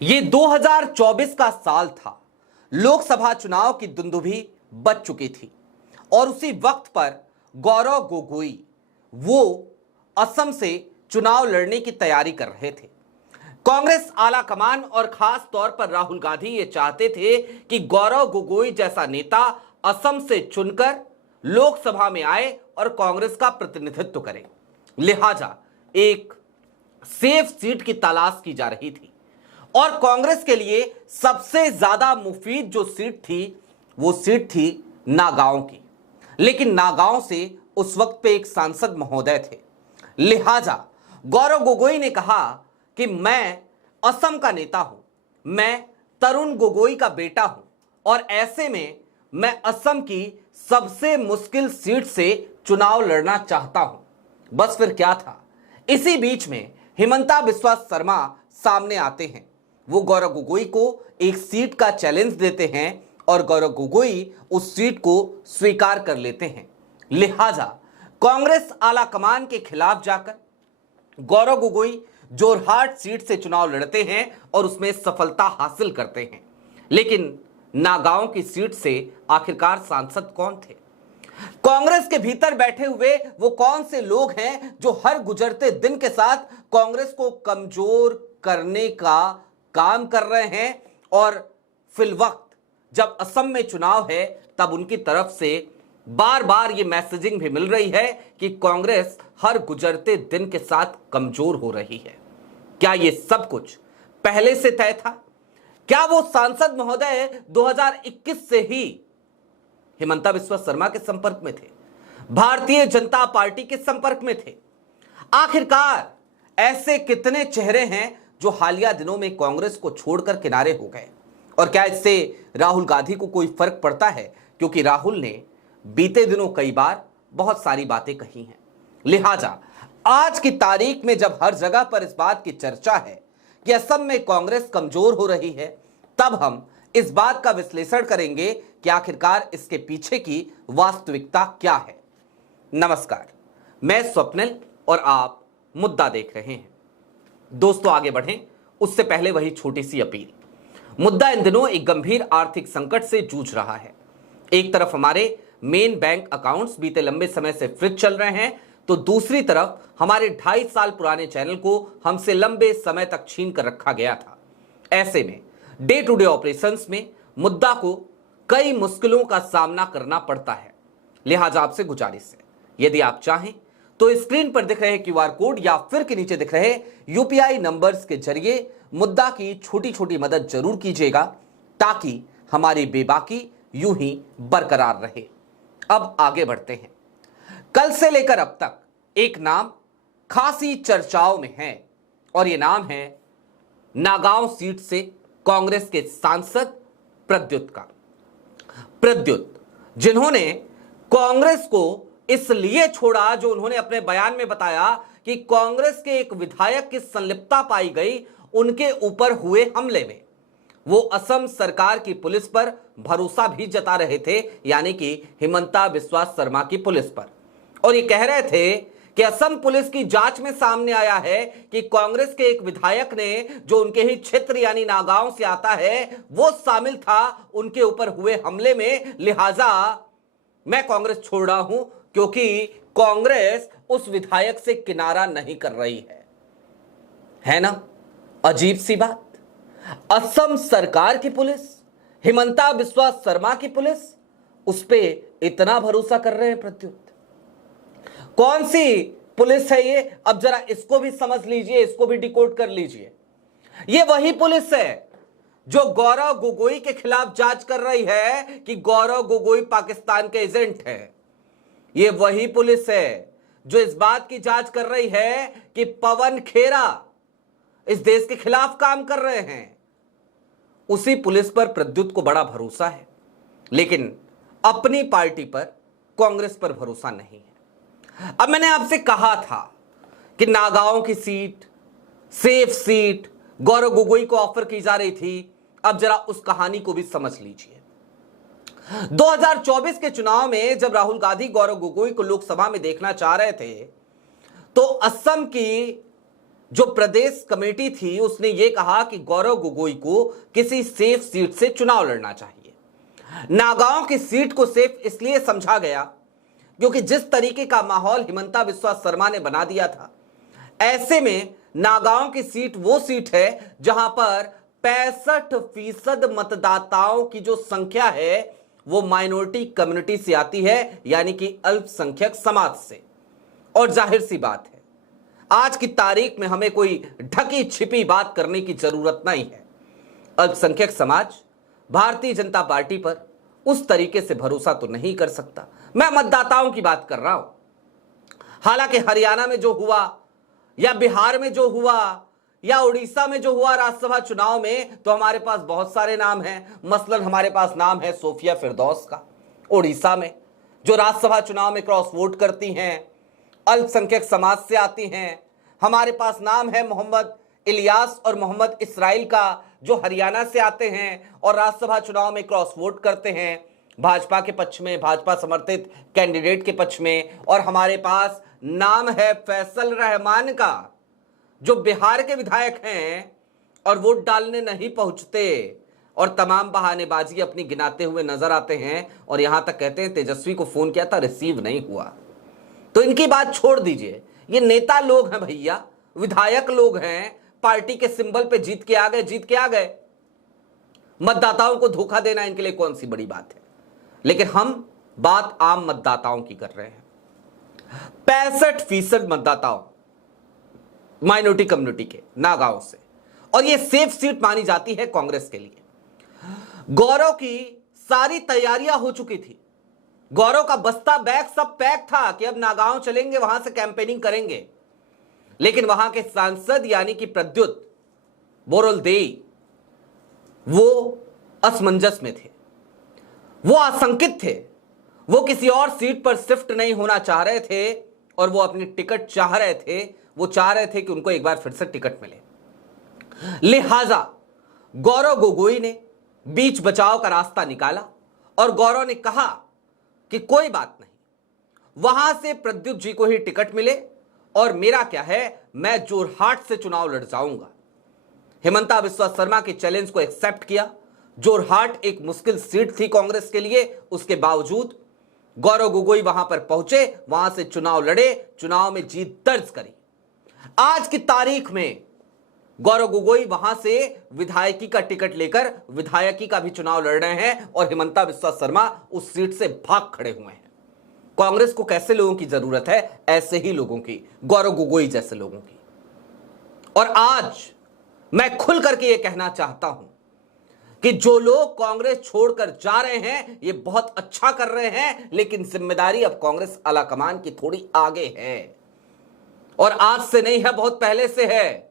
ये 2024 का साल था। लोकसभा चुनाव की दुंदुभी बज चुकी थी और उसी वक्त पर गौरव गोगोई वो असम से चुनाव लड़ने की तैयारी कर रहे थे। कांग्रेस आला कमान और खास तौर पर राहुल गांधी ये चाहते थे कि गौरव गोगोई जैसा नेता असम से चुनकर लोकसभा में आए और कांग्रेस का प्रतिनिधित्व करे। लिहाजा एक सेफ सीट की तलाश की जा रही थी और कांग्रेस के लिए सबसे ज्यादा मुफीद जो सीट थी वो सीट थी नागांव की। लेकिन नागांव से उस वक्त पे एक सांसद महोदय थे। लिहाजा गौरव गोगोई ने कहा कि मैं असम का नेता हूं, मैं तरुण गोगोई का बेटा हूं और ऐसे में मैं असम की सबसे मुश्किल सीट से चुनाव लड़ना चाहता हूं। बस फिर क्या था, इसी बीच में हिमंता बिस्वा शर्मा सामने आते हैं। वो गौरव गोगोई को एक सीट का चैलेंज देते हैं और गौरव गोगोई उस सीट को स्वीकार कर लेते हैं। लिहाजा कांग्रेस आला कमान के खिलाफ जाकर गौरव गोगोई जोरहाट सीट से चुनाव लड़ते हैं और उसमें सफलता हासिल करते हैं। लेकिन नागांव की सीट से आखिरकार सांसद कौन थे? कांग्रेस के भीतर बैठे हुए वो कौन से लोग हैं जो हर गुजरते दिन के साथ कांग्रेस को कमजोर करने का काम कर रहे हैं और फिलवक्त जब असम में चुनाव है तब उनकी तरफ से बार बार ये मैसेजिंग भी मिल रही है कि कांग्रेस हर गुजरते दिन के साथ कमजोर हो रही है। क्या ये सब कुछ पहले से तय था? क्या वो सांसद महोदय 2021 से ही हिमंता बिस्वा शर्मा के संपर्क में थे, भारतीय जनता पार्टी के संपर्क में थे? आखिरकार ऐसे कितने चेहरे हैं जो हालिया दिनों में कांग्रेस को छोड़कर किनारे हो गए? और क्या इससे राहुल गांधी को कोई फर्क पड़ता है? क्योंकि राहुल ने बीते दिनों कई बार बहुत सारी बातें कही हैं। लिहाजा आज की तारीख में जब हर जगह पर इस बात की चर्चा है कि असम में कांग्रेस कमजोर हो रही है, तब हम इस बात का विश्लेषण करेंगे कि आखिरकार इसके पीछे की वास्तविकता क्या है। नमस्कार, मैं स्वप्निल और आप मुद्दा देख रहे हैं। दोस्तों, आगे बढ़ें उससे पहले वही छोटी सी अपील। मुद्दा इन दिनों एक गंभीर आर्थिक संकट से जूझ रहा है। एक तरफ हमारे मेन बैंक अकाउंट्स बीते लंबे समय से फ्रीज चल रहे हैं, तो दूसरी तरफ हमारे 2.5 साल पुराने चैनल को हमसे लंबे समय तक छीन कर रखा गया था। ऐसे में डे टू डे ऑपरेशंस में मुद्दा को कई मुश्किलों का सामना करना पड़ता है। लिहाजा आपसे गुजारिश है, यदि आप चाहें तो स्क्रीन पर दिख रहे क्यूआर कोड या फिर के नीचे दिख रहे यूपीआई नंबर्स के जरिए मुद्दा की छोटी छोटी मदद जरूर कीजिएगा, ताकि हमारी बेबाकी यूं ही बरकरार रहे। अब आगे बढ़ते हैं। कल से लेकर अब तक एक नाम खासी चर्चाओं में है और यह नाम है नागांव सीट से कांग्रेस के सांसद प्रद्युत का। प्रद्युत, जिन्होंने कांग्रेस को इसलिए छोड़ा, जो उन्होंने अपने बयान में बताया कि कांग्रेस के एक विधायक की संलिप्तता पाई गई उनके ऊपर हुए हमले में। वो असम सरकार की पुलिस पर भरोसा भी जता रहे थे, यानी कि हिमंता बिस्वा शर्मा की पुलिस पर, और ये कह रहे थे कि असम पुलिस की जांच में सामने आया है कि कांग्रेस के एक विधायक ने, जो उनके ही क्षेत्र यानी नागांव से आता है, वो शामिल था उनके ऊपर हुए हमले में। लिहाजा मैं कांग्रेस छोड़ रहा हूं क्योंकि कांग्रेस उस विधायक से किनारा नहीं कर रही है ना? अजीब सी बात। असम सरकार की पुलिस, हिमंता बिस्वा शर्मा की पुलिस, उस पे इतना भरोसा कर रहे हैं प्रद्युत। कौन सी पुलिस है ये? अब जरा इसको भी समझ लीजिए, इसको भी डिकोड कर लीजिए। ये वही पुलिस है जो गौरव गोगोई के खिलाफ जांच कर रही है कि गौरव गोगोई पाकिस्तान के एजेंट है। ये वही पुलिस है जो इस बात की जांच कर रही है कि पवन खेरा इस देश के खिलाफ काम कर रहे हैं। उसी पुलिस पर प्रद्युत को बड़ा भरोसा है, लेकिन अपनी पार्टी पर, कांग्रेस पर भरोसा नहीं है। अब मैंने आपसे कहा था कि नागांव की seat, safe seat Gaurav Gogoi को ऑफर की जा रही थी। अब जरा उस कहानी को भी समझ लीजिए। 2024 के चुनाव में जब राहुल गांधी गौरव गोगोई को लोकसभा में देखना चाह रहे थे, तो असम की जो प्रदेश कमेटी थी उसने यह कहा कि गौरव गोगोई को किसी सेफ सीट से चुनाव लड़ना चाहिए। नागांव की सीट को सेफ इसलिए समझा गया क्योंकि जिस तरीके का माहौल हिमंता बिस्वा शर्मा ने बना दिया था, ऐसे में नागांव की सीट वो सीट है जहां पर 65% मतदाताओं की जो संख्या है वो माइनॉरिटी कम्युनिटी से आती है, यानी कि अल्पसंख्यक समाज से। और जाहिर सी बात है, आज की तारीख में हमें कोई ढकी छिपी बात करने की जरूरत नहीं है। अल्पसंख्यक समाज भारतीय जनता पार्टी पर उस तरीके से भरोसा तो नहीं कर सकता। मैं मतदाताओं की बात कर रहा हूं। हालांकि हरियाणा में जो हुआ या बिहार में जो हुआ या उड़ीसा में जो हुआ राज्यसभा चुनाव में, तो हमारे पास बहुत सारे नाम हैं। मसलन हमारे पास नाम है सोफिया फिरदौस का, उड़ीसा में, जो राज्यसभा चुनाव में क्रॉस वोट करती हैं, अल्पसंख्यक समाज से आती हैं। हमारे पास नाम है मोहम्मद इलियास और मोहम्मद इसराइल का, जो हरियाणा से आते हैं और राज्यसभा चुनाव में क्रॉस वोट करते हैं भाजपा के पक्ष में, भाजपा समर्थित कैंडिडेट के पक्ष में। और हमारे पास नाम है फैसल रहमान का, जो बिहार के विधायक हैं और वोट डालने नहीं पहुंचते और तमाम बहानेबाजी अपनी गिनाते हुए नजर आते हैं और यहां तक कहते हैं तेजस्वी को फोन किया था, रिसीव नहीं हुआ। तो इनकी बात छोड़ दीजिए, ये नेता लोग हैं भैया, विधायक लोग हैं, पार्टी के सिंबल पे जीत के आ गए। मतदाताओं को धोखा देना इनके लिए कौन सी बड़ी बात है। लेकिन हम बात आम मतदाताओं की कर रहे हैं। 65% मतदाताओं माइनॉरिटी कम्युनिटी के नागांव से, और यह सेफ सीट मानी जाती है कांग्रेस के लिए। गौरव की सारी तैयारियां हो चुकी थी, गौरव का बस्ता बैग सब पैक था कि अब नागांव चलेंगे, वहां से कैंपेनिंग करेंगे। लेकिन वहां के सांसद यानी कि प्रद्युत बोरलदेई वो असमंजस में थे, वो आशंकित थे, वो किसी और सीट पर शिफ्ट नहीं होना चाह रहे थे और वो अपनी टिकट चाह रहे थे। वो चाह रहे थे कि उनको एक बार फिर से टिकट मिले। लिहाजा गौरव गोगोई ने बीच बचाव का रास्ता निकाला और गौरव ने कहा कि कोई बात नहीं, वहां से प्रद्युत जी को ही टिकट मिले और मेरा क्या है, मैं जोरहाट से चुनाव लड़ जाऊंगा। हिमंता बिस्वा शर्मा के चैलेंज को एक्सेप्ट किया। जोरहाट एक मुश्किल सीट थी कांग्रेस के लिए, उसके बावजूद गौरव गोगोई वहां पर पहुंचे, वहां से चुनाव लड़े, चुनाव में जीत दर्ज करी। आज की तारीख में गौरव गोगोई वहां से विधायकी का टिकट लेकर विधायकी का भी चुनाव लड़ रहे हैं और हिमंता बिस्वा शर्मा उस सीट से भाग खड़े हुए हैं। कांग्रेस को कैसे लोगों की जरूरत है? ऐसे ही लोगों की, गौरव गोगोई जैसे लोगों की। और आज मैं खुल करके यह कहना चाहता हूं कि जो लोग कांग्रेस छोड़कर जा रहे हैं ये बहुत अच्छा कर रहे हैं, लेकिन जिम्मेदारी अब कांग्रेस आलाकमान की थोड़ी आगे है और आज से नहीं है, बहुत पहले से है।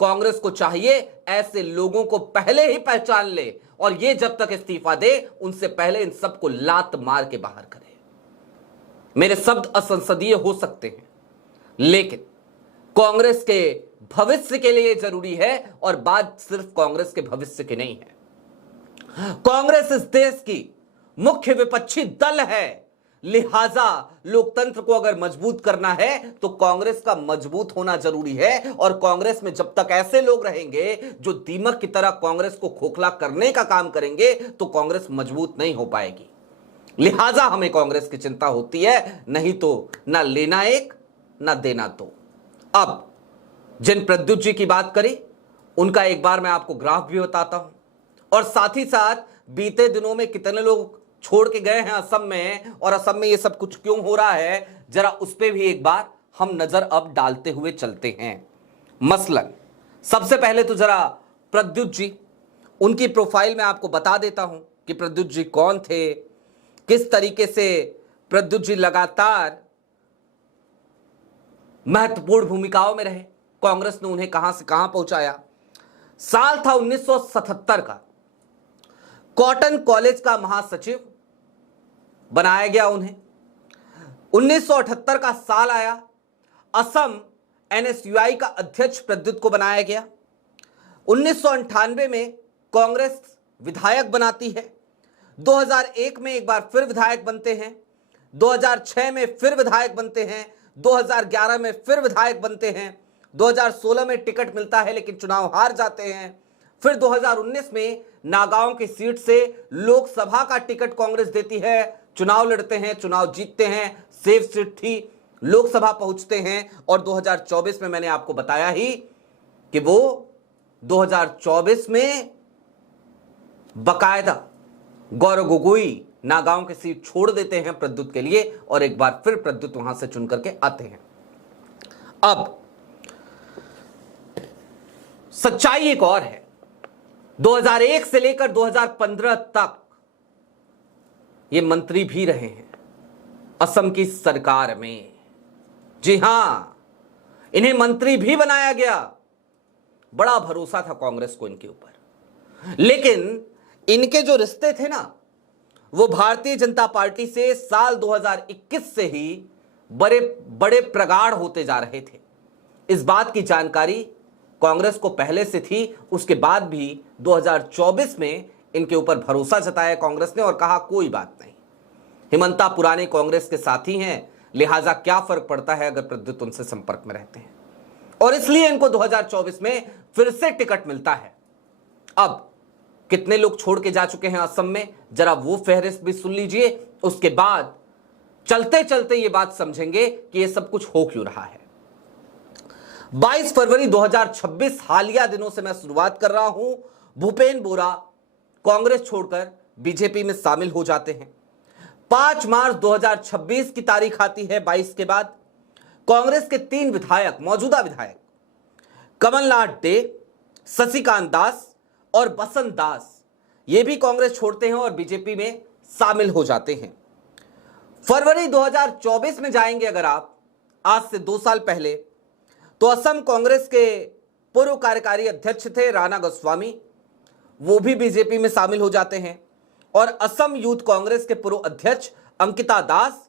कांग्रेस को चाहिए ऐसे लोगों को पहले ही पहचान ले और ये जब तक इस्तीफा दे उनसे पहले इन सबको लात मार के बाहर करे। मेरे शब्द असंसदीय हो सकते हैं, लेकिन कांग्रेस के भविष्य के लिए जरूरी है और बात सिर्फ कांग्रेस के भविष्य की नहीं है। कांग्रेस इस देश की मुख्य विपक्षी दल है, लिहाजा लोकतंत्र को अगर मजबूत करना है तो कांग्रेस का मजबूत होना जरूरी है। और कांग्रेस में जब तक ऐसे लोग रहेंगे जो दीमक की तरह कांग्रेस को खोखला करने का काम करेंगे तो कांग्रेस मजबूत नहीं हो पाएगी। लिहाजा हमें कांग्रेस की चिंता होती है, नहीं तो ना लेना एक ना देना दो। अब जिन प्रद्युत जी की बात करी उनका एक बार मैं आपको ग्राफ भी बताता हूं और साथ ही साथ बीते दिनों में कितने लोग छोड़ के गए हैं असम में और असम में ये सब कुछ क्यों हो रहा है, जरा उस पे भी एक बार हम नजर अब डालते हुए चलते हैं। मसलन सबसे पहले तो जरा प्रद्युत जी, उनकी प्रोफाइल में आपको बता देता हूं कि प्रद्युत जी कौन थे, किस तरीके से प्रद्युत जी लगातार महत्वपूर्ण भूमिकाओं में रहे, कांग्रेस ने उन्हें कहां से कहां पहुंचाया। साल था 1977 का, कॉटन कॉलेज का महासचिव बनाया गया उन्हें। 1978 का साल आया, असम एनएसयूआई का अध्यक्ष प्रद्युत को बनाया गया। 1998 में कांग्रेस विधायक बनाती है, 2001 में एक बार फिर विधायक बनते हैं, 2006 में फिर विधायक बनते हैं, 2011 में फिर विधायक बनते हैं 2016 में टिकट मिलता है लेकिन चुनाव हार जाते हैं। फिर 2019 में नागांव की सीट से लोकसभा का टिकट कांग्रेस देती है, चुनाव लड़ते हैं, चुनाव जीतते हैं, सेफ सीट थी, लोकसभा पहुंचते हैं। और 2024 में मैंने आपको बताया ही कि वो 2024 में बकायदा गौरव गोगोई नागांव की सीट छोड़ देते हैं प्रद्युत के लिए और एक बार फिर प्रद्युत वहां से चुन करके आते हैं। अब सच्चाई एक और है, 2001 से लेकर 2015 तक ये मंत्री भी रहे हैं असम की सरकार में। जी हां, इन्हें मंत्री भी बनाया गया। बड़ा भरोसा था कांग्रेस को इनके ऊपर, लेकिन इनके जो रिश्ते थे ना वो भारतीय जनता पार्टी से साल 2021 से ही बड़े बड़े प्रगाढ़ होते जा रहे थे। इस बात की जानकारी कांग्रेस को पहले से थी। उसके बाद भी 2024 में इनके ऊपर भरोसा जताया कांग्रेस ने और कहा कोई बात नहीं, हिमंता पुराने कांग्रेस के साथी हैं, लिहाजा क्या फर्क पड़ता है अगर प्रद्युत उनसे संपर्क में रहते हैं। और इसलिए इनको 2024 में फिर से टिकट मिलता है। अब कितने लोग छोड़ के जा चुके हैं असम में, जरा वो फहरिस्त भी सुन लीजिए। उसके बाद चलते चलते ये बात समझेंगे कि ये सब कुछ हो क्यों रहा है। 22 फरवरी 2026 हालिया दिनों से मैं शुरुआत कर रहा हूं। भूपेन बोरा कांग्रेस छोड़कर बीजेपी में शामिल हो जाते हैं। 5 मार्च 2026 की तारीख आती है। 22 के बाद कांग्रेस के 3 विधायक, मौजूदा विधायक कमलनाथ डे, शशिकांत दास और बसंत दास, ये भी कांग्रेस छोड़ते हैं और बीजेपी में शामिल हो जाते हैं। फरवरी 2024 में जाएंगे अगर आप, आज से 2 साल पहले, तो असम कांग्रेस के पूर्व कार्यकारी अध्यक्ष थे राणा गोस्वामी, वो भी बीजेपी में शामिल हो जाते हैं। और असम यूथ कांग्रेस के पूर्व अध्यक्ष अंकिता दास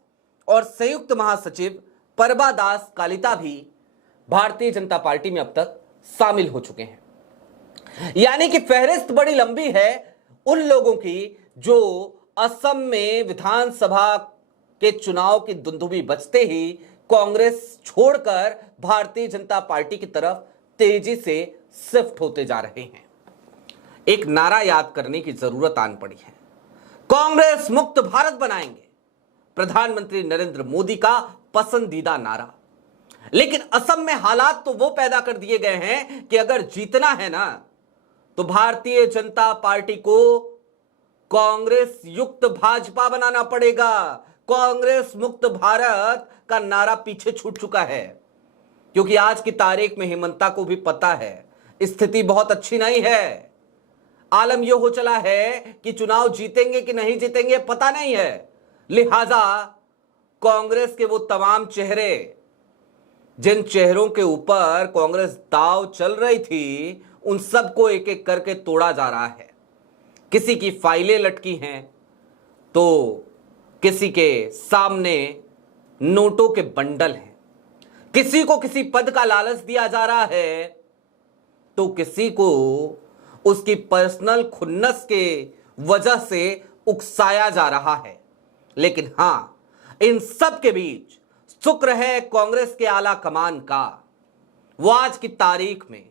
और संयुक्त महासचिव परबा दास कालिता भी भारतीय जनता पार्टी में अब तक शामिल हो चुके हैं। यानी कि फहरिस्त बड़ी लंबी है उन लोगों की जो असम में विधानसभा के चुनाव की दुंदुभी बजते ही कांग्रेस छोड़कर भारतीय जनता पार्टी की तरफ तेजी से शिफ्ट होते जा रहे हैं। एक नारा याद करने की जरूरत आन पड़ी है, कांग्रेस मुक्त भारत बनाएंगे, प्रधानमंत्री नरेंद्र मोदी का पसंदीदा नारा। लेकिन असम में हालात तो वो पैदा कर दिए गए हैं कि अगर जीतना है ना तो भारतीय जनता पार्टी को कांग्रेस युक्त भाजपा बनाना पड़ेगा। कांग्रेस मुक्त भारत का नारा पीछे छूट चुका है, क्योंकि आज की तारीख में हिमंता को भी पता है स्थिति बहुत अच्छी नहीं है। आलम यह हो चला है कि चुनाव जीतेंगे कि नहीं जीतेंगे पता नहीं है। लिहाजा कांग्रेस के वो तमाम चेहरे, जिन चेहरों के ऊपर कांग्रेस दाव चल रही थी, उन सबको एक एक करके तोड़ा जा रहा है। किसी की फाइलें लटकी हैं तो किसी के सामने नोटों के बंडल हैं, किसी को किसी पद का लालच दिया जा रहा है तो किसी को उसकी पर्सनल खुन्नस के वजह से उकसाया जा रहा है। लेकिन हां, इन सब के बीच शुक्र है कांग्रेस के आला कमान का, वो आज की तारीख में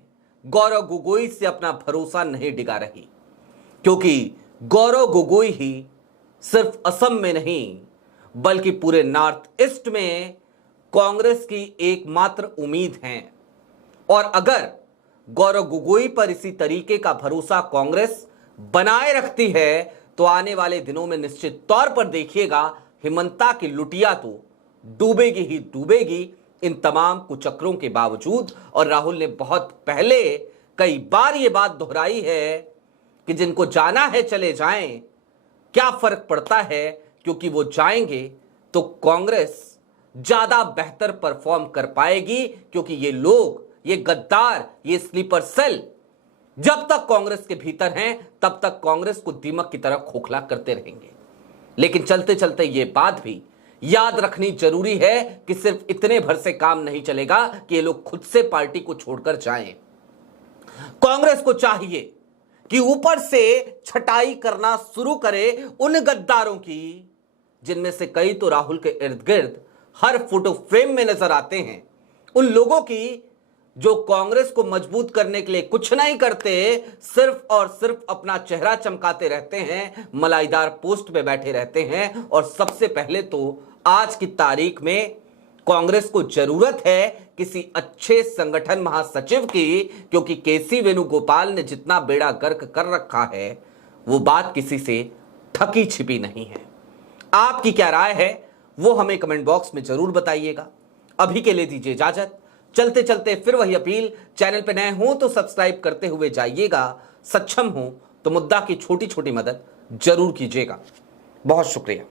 गौरव गोगोई से अपना भरोसा नहीं डिगा रही, क्योंकि गौरव गोगोई ही सिर्फ असम में नहीं बल्कि पूरे नॉर्थ ईस्ट में कांग्रेस की एकमात्र उम्मीद हैं। और अगर गौरव गोगोई पर इसी तरीके का भरोसा कांग्रेस बनाए रखती है तो आने वाले दिनों में निश्चित तौर पर देखिएगा हिमंता की लुटिया तो डूबेगी ही डूबेगी इन तमाम कुचक्रों के बावजूद। और राहुल ने बहुत पहले कई बार यह बात दोहराई है कि जिनको जाना है चले जाएं, क्या फर्क पड़ता है, क्योंकि वो जाएंगे तो कांग्रेस ज्यादा बेहतर परफॉर्म कर पाएगी, क्योंकि ये लोग, ये गद्दार, ये स्लीपर सेल जब तक कांग्रेस के भीतर हैं तब तक कांग्रेस को दीमक की तरह खोखला करते रहेंगे। लेकिन चलते चलते ये बात भी याद रखनी जरूरी है कि सिर्फ इतने भर से काम नहीं चलेगा कि ये लोग खुद से पार्टी को छोड़कर जाएं। कांग्रेस को चाहिए कि ऊपर से छटाई करना शुरू करे उन गद्दारों की, जिनमें से कई तो राहुल के इर्द गिर्द हर फोटो फ्रेम में नजर आते हैं, उन लोगों की जो कांग्रेस को मजबूत करने के लिए कुछ नहीं करते, सिर्फ और सिर्फ अपना चेहरा चमकाते रहते हैं, मलाईदार पोस्ट पे बैठे रहते हैं। और सबसे पहले तो आज की तारीख में कांग्रेस को जरूरत है किसी अच्छे संगठन महासचिव की, क्योंकि केसी वेणुगोपाल ने जितना बेड़ा गर्क कर रखा है वो बात किसी से ठकी छिपी नहीं है। आपकी क्या राय है वो हमें कमेंट बॉक्स में जरूर बताइएगा। अभी के लिए दीजिए इजाजत। चलते चलते फिर वही अपील, चैनल पे नए हो तो सब्सक्राइब करते हुए जाइएगा, सक्षम हो तो मुद्दा की छोटी छोटी मदद जरूर कीजिएगा। बहुत शुक्रिया।